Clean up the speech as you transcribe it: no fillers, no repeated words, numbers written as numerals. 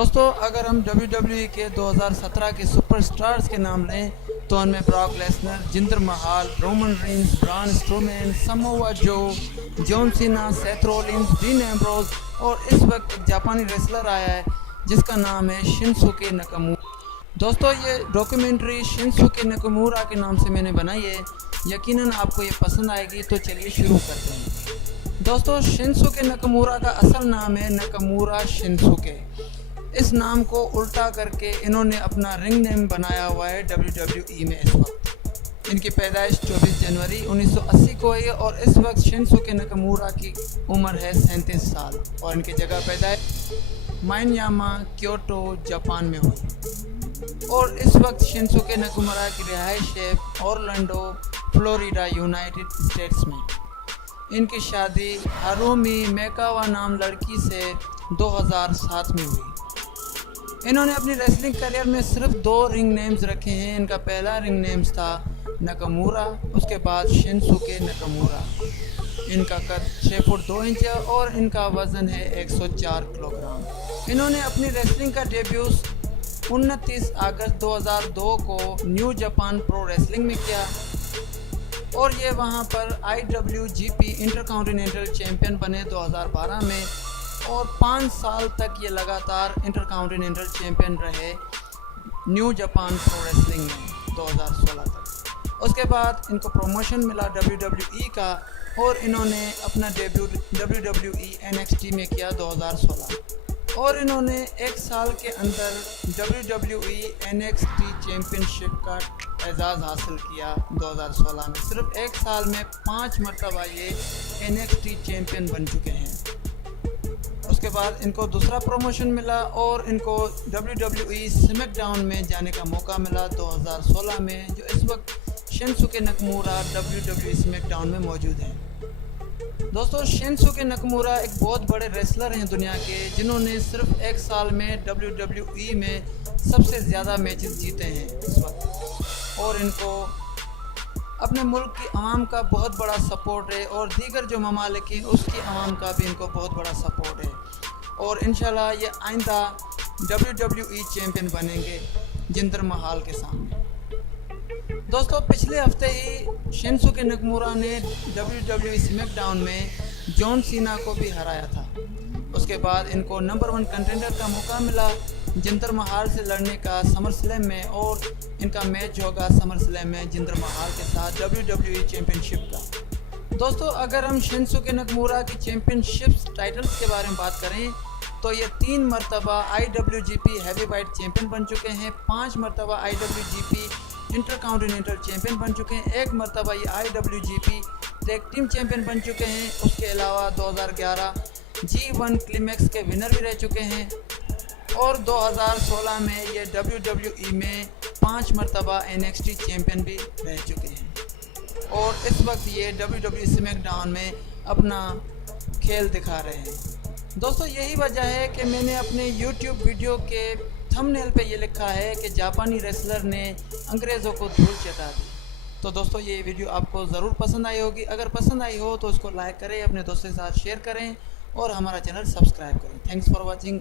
दोस्तों अगर हम WWE के 2017 के सुपरस्टार्स के नाम लें तो उनमें Brock Lesnar, Jinder Mahal, Roman Reigns, bran Strowman, Samoa Joe, John Cena, Seth Rollins, dean Ambrose और इस वक्त एक जापानी रेसलर आया है जिसका नाम है शिनसुके नाकामुरा। दोस्तों ये डॉक्यूमेंट्री शिनसुके नाकामुरा के नाम से मैंने बनाई है, यकीनन आपको ये पसंद आएगी। तो चलिए शुरू करते हैं। दोस्तों शिनसुके नाकामुरा का असल नाम है नाकामुरा शिनसुके। इस नाम को उल्टा करके इन्होंने अपना रिंग नेम बनाया हुआ है WWE में। इस वक्त इनकी पैदाइश 24 जनवरी 1980 को है और इस वक्त शिनसुके नाकामुरा की उम्र है 37 साल और इनकी जगह पैदाइश माइनयामा, क्योटो, जापान में हुई। और इस वक्त शिनसुके नाकामुरा की रिहाइश है ऑरलैंडो, फ्लोरिडा, यूनाइटेड स्टेट्स में। इनकी शादी हारुमी मेकावा नाम लड़की से 2007 में हुई। इन्होंने अपनी रेसलिंग करियर में सिर्फ 2 रिंग नेम्स रखे हैं। इनका पहला रिंग नेम्स था नाकामुरा, उसके बाद शिनसुके नाकामुरा। इनका कद 6 फुट 2 इंच है और इनका वज़न है 104 किलोग्राम। इन्होंने अपनी रेसलिंग का डेब्यू 29 अगस्त 2002 को न्यू जापान प्रो रेसलिंग में किया और ये वहाँ पर IWGP इंटरकॉन्टिनेंटल चैम्पियन बने 2012 में और 5 साल तक ये लगातार इंटरकॉन्टिनेंटल चैम्पियन रहे न्यू जापान प्रो रेसलिंग में 2016 तक। उसके बाद इनको प्रमोशन मिला WWE का और इन्होंने अपना डेब्यू WWE NXT में किया 2016 और इन्होंने 1 साल के अंदर WWE NXT चैम्पियनशिप का एजाज़ हासिल किया 2016 में। सिर्फ 1 साल में 5 मरतबा ये NXT चैम्पियन बन चुके हैं। उसके बाद इनको दूसरा प्रमोशन मिला और इनको WWE स्मैकडाउन में जाने का मौका मिला 2016 में, जो इस वक्त शिनसुके नाकामुरा WWE स्मैकडाउन में मौजूद हैं। दोस्तों शिनसुके नाकामुरा एक बहुत बड़े रेसलर हैं दुनिया के, जिन्होंने सिर्फ 1 साल में WWE में सबसे ज़्यादा मैचेस जीते हैं इस वक्त और इनको अपने मुल्क की आवाम का बहुत बड़ा सपोर्ट है और दीगर जो ममालिक हैं उसकी आवाम का भी इनको बहुत बड़ा सपोर्ट है और इंशाल्लाह ये आइंदा WWE चैम्पियन बनेंगे जिंदर महाल के सामने। दोस्तों पिछले हफ्ते ही शिनसुके नाकामुरा ने WWE स्मैकडाउन में जॉन सीना को भी हराया था। उसके बाद इनको नंबर 1 कंटेंडर का मौका मिला जिंदर महाल से लड़ने का समर स्लैम में और इनका मैच होगा समर स्लैम में जिंदर महाल के साथ WWE चैम्पियनशिप का। दोस्तों अगर हम शिनसुके नाकामुरा की चैम्पियनशिप टाइटल्स के बारे में बात करें तो ये 3 मरतबा IWGP हैवीवेट चैम्पियन बन चुके हैं, 5 मरतबा IWGP इंटरकॉन्टिनेंटल चैम्पियन बन चुके हैं, 1 मरतबा ये IWGP टैग टीम चैम्पियन बन चुके हैं। उसके अलावा 2011 G1 क्लाइमैक्स के विनर भी रह चुके हैं और 2016 में ये WWE में 5 मरतबा NXT चैम्पियन भी रह चुके हैं और इस वक्त ये WWE स्मैकडाउन में अपना खेल दिखा रहे हैं। दोस्तों यही वजह है कि मैंने अपने YouTube वीडियो के थंबनेल पे ये लिखा है कि जापानी रेसलर ने अंग्रेज़ों को धूल चटा दी। तो दोस्तों ये वीडियो आपको ज़रूर पसंद आई होगी। अगर पसंद आई हो तो उसको लाइक करें, अपने दोस्तों के साथ शेयर करें और हमारा चैनल सब्सक्राइब करें। Thanks for watching.